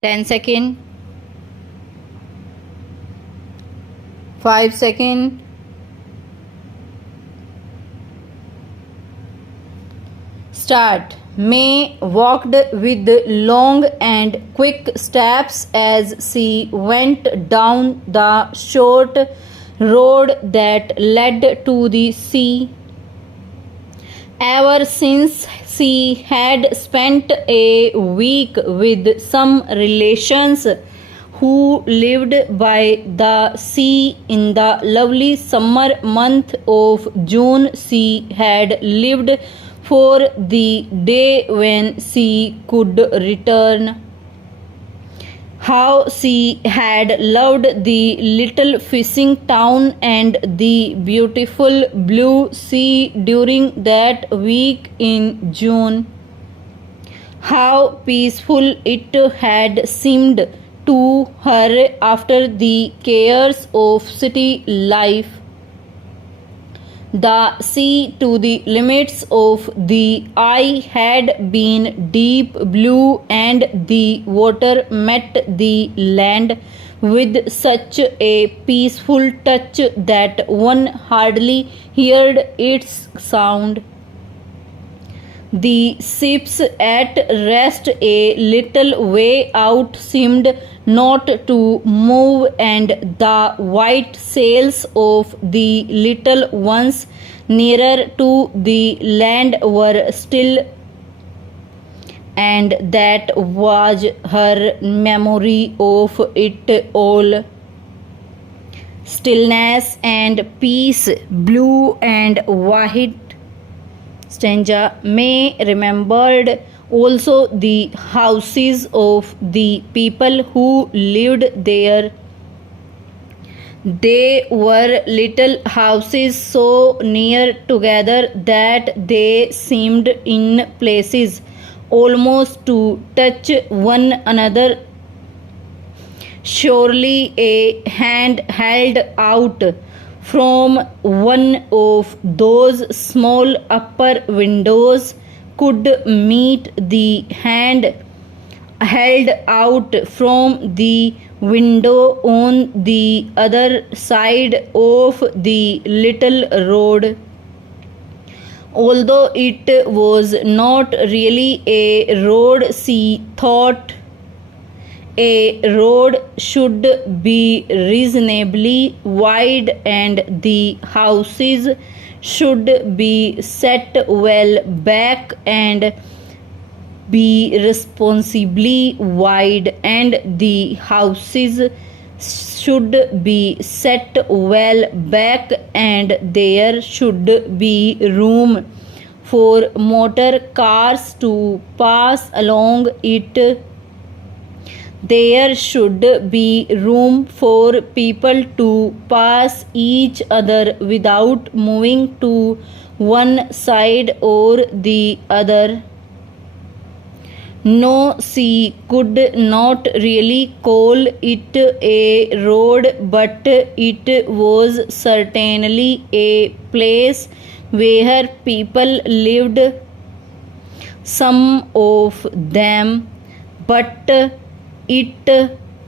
10 second, 5 second, start. May walked with long and quick steps as she went down the short road that led to the sea. Ever since she had spent a week with some relations who lived by the sea in the lovely summer month of June, she had lived for the day when she could return. How she had loved the little fishing town and the beautiful blue sea during that week in June. How peaceful it had seemed to her after the cares of city life. The sea to the limits of the eye had been deep blue, and the water met the land with such a peaceful touch that one hardly heard its sound. The ships at rest a little way out seemed not to move, and the white sails of the little ones nearer to the land were still, and that was her memory of it all. Stillness and peace, blue and white. Stanza. May remembered also the houses of the people who lived there. They were little houses so near together that they seemed in places almost to touch one another. Surely a hand held out from one of those small upper windows could meet the hand held out from the window on the other side of the little road. Although it was not really a road, she thought a road should be reasonably wide and the houses should be set well back and be responsibly wide, and the houses should be set well back and there should be room for motor cars to pass along it. There should be room for people to pass each other without moving to one side or the other. No, she could not really call it a road, but it was certainly a place where people lived, some of them, but it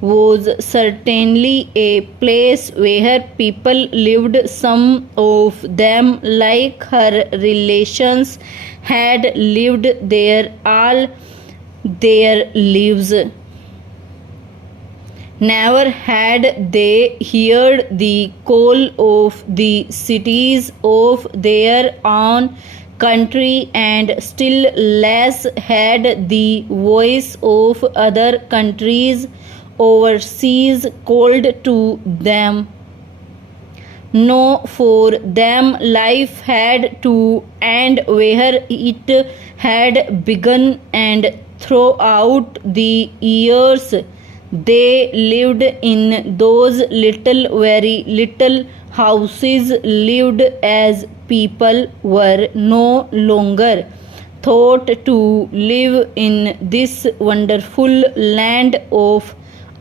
was certainly a place where people lived, some of them, like her relations, had lived there all their lives. Never had they heard the call of the cities of their own country, and still less had the voice of other countries overseas called to them. No, for them life had to end where it had begun, and throughout the years they lived in those little, very little houses, lived as people were no longer thought to live in this wonderful land of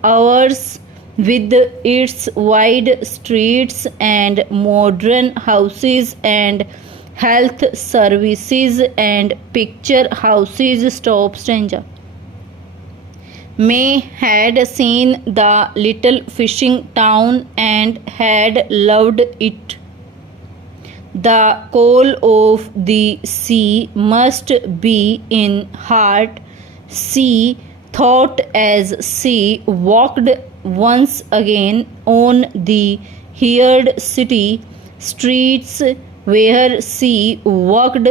ours, with its wide streets and modern houses and health services and picture houses. Stop, stranger. May had seen the little fishing town and had loved it. The call of the sea must be in heart, she thought as she walked once again on the hired city streets where she walked.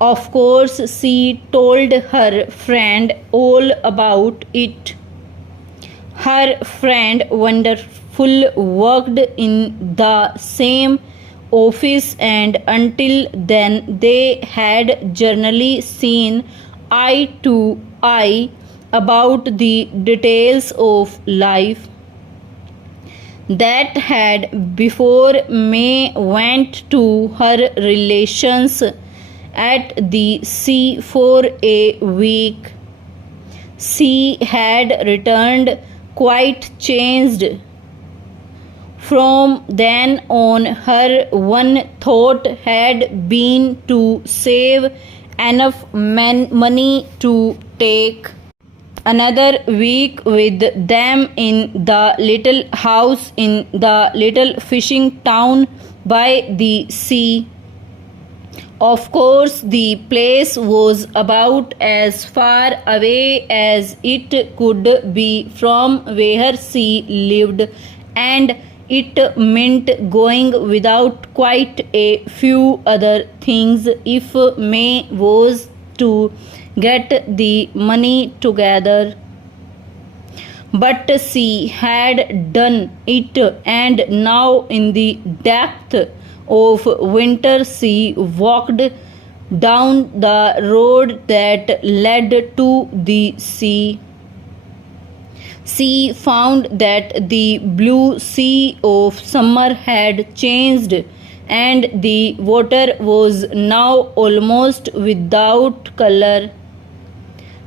Of course, she told her friend all about it. Her friend Wonderful worked in the same office, and until then they had generally seen eye to eye about the details of life. That had before May went to her relations at the sea for a week. She had returned quite changed. From then on, her one thought had been to save enough money to take another week with them in the little house in the little fishing town by the sea. Of course, the place was about as far away as it could be from where she lived, and it meant going without quite a few other things if May was to get the money together. But she had done it, and now in the depth of winter she walked down the road that led to the sea. She found that the blue sea of summer had changed, and the water was now almost without color.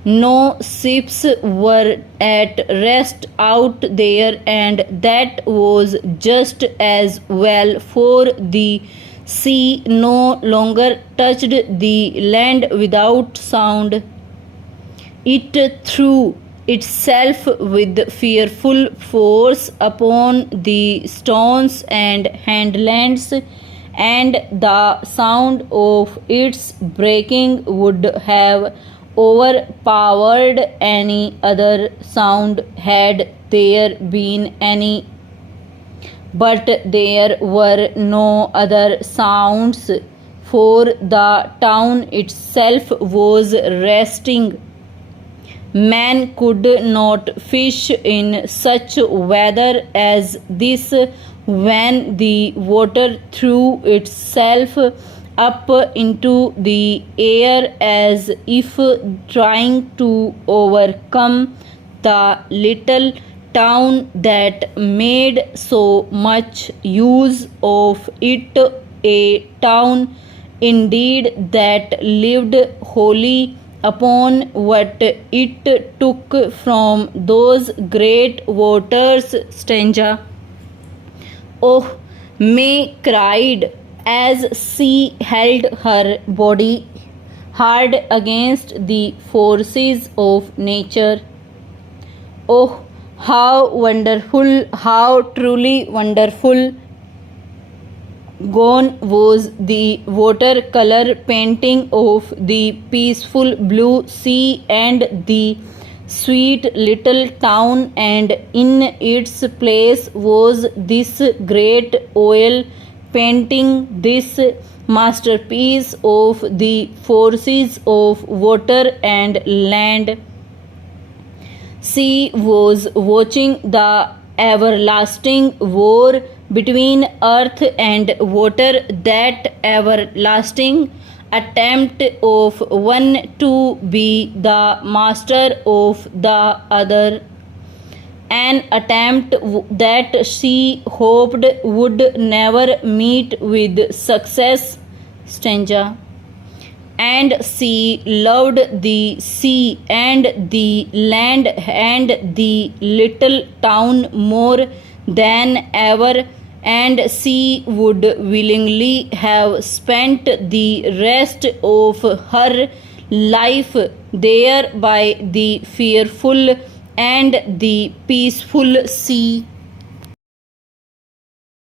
No ships were at rest out there, and that was just as well, for the sea no longer touched the land without sound. It threw itself with fearful force upon the stones and headlands, and the sound of its breaking would have overpowered any other sound had there been any. But there were no other sounds, for the town itself was resting. Man could not fish in such weather as this, when the water threw itself up into the air as if trying to overcome the little town that made so much use of it, a town indeed that lived wholly upon what it took from those great waters. Stanza. Oh, May cried as she held her body hard against the forces of nature. Oh, how wonderful, how truly wonderful! Gone was the watercolor painting of the peaceful blue sea and the sweet little town, and in its place was this great oil painting, this masterpiece of the forces of water and land. She was watching the everlasting war between earth and water, that everlasting attempt of one to be the master of the other, an attempt that she hoped would never meet with success. Stanza. And she loved the sea and the land and the little town more than ever, and she would willingly have spent the rest of her life there by the fearful and the peaceful sea.